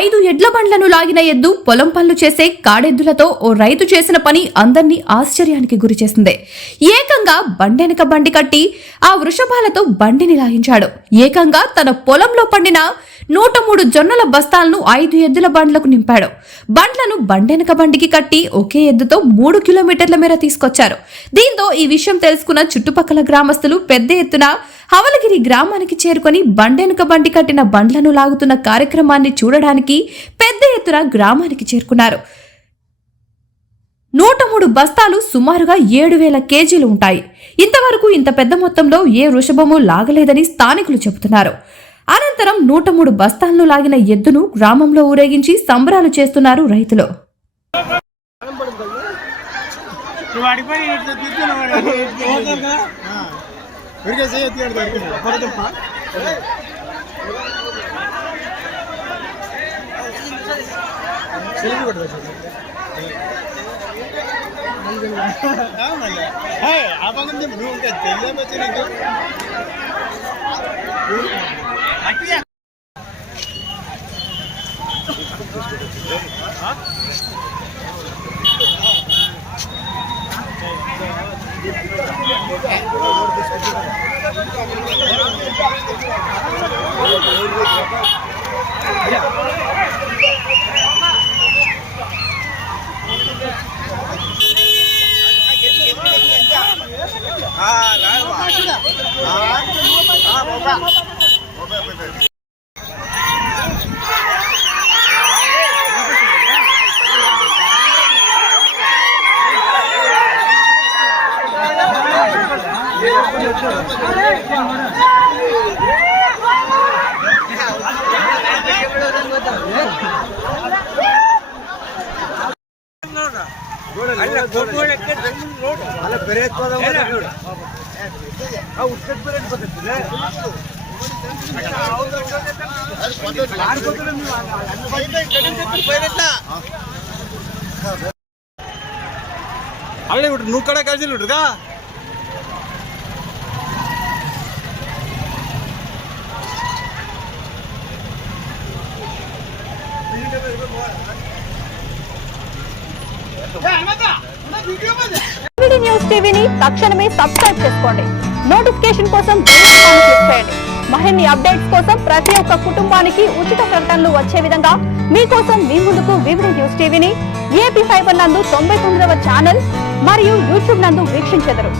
5 ఎడ్ల బండ్లను లాగిన ఎద్దు పొలం పనులు చేసే కాడెద్దులతో ఓ రైతు చేసిన పని అందర్నీ ఆశ్చర్యానికి గురిచేసింది. ఏకంగా బండెనక బండి కట్టి ఆ వృషభాలతో బండిని లాగించాడు. ఏకంగా తన పొలంలో పండిన 103 జొన్నల బస్తాలను 5 ఎద్దుల బండ్లకు నింపాడు. బండ్లను బండెనక బండికి కట్టి ఒకే ఎద్దుతో 3 కిలోమీటర్ల మేర తీసుకొచ్చారు. దీంతో ఈ విషయం తెలుసుకున్న చుట్టుపక్కల గ్రామస్తులు పెద్ద ఎత్తున హవలగిరి గ్రామానికి చేరుకొని బండెనక బండి కట్టిన బండ్లను లాగుతున్న కార్యక్రమాన్ని చూడడానికి పెద్ద ఎత్తున గ్రామానికి చేరుకున్నారు. 103 బస్తాలు సుమారుగా 7,000 కేజీలు ఉంటాయి. ఇంతవరకు ఇంత పెద్ద మొత్తంలో ఏ వృషభము లాగలేదని స్థానికులు చెబుతున్నారు. అనంతరం 103 బస్తాలను లాగిన ఎద్దును గ్రామంలో ఊరేగించి సంబరాలు చేస్తున్నారు రైతులు. నువ్వు కూడా కలిసి ఉంటుందిగా న్యూస్ టీవీని తక్షణమే సబ్స్క్రైబ్ చేసుకోండి. నోటిఫికేషన్ కోసం బెల్ ఐకాన్ క్లిక్ చేయండి. మరిన్ని అప్డేట్స్ కోసం ప్రతి ఒక్క కుటుంబానికి ఉచిత ప్రకటనలు వచ్చే విధంగా మీకోసం మీ ముందుకు వివిడి న్యూస్ టీవీని AP ఫైబర్ నందు 99వ ఛానల్ మరియు యూట్యూబ్ నందు వీక్షించెదరు.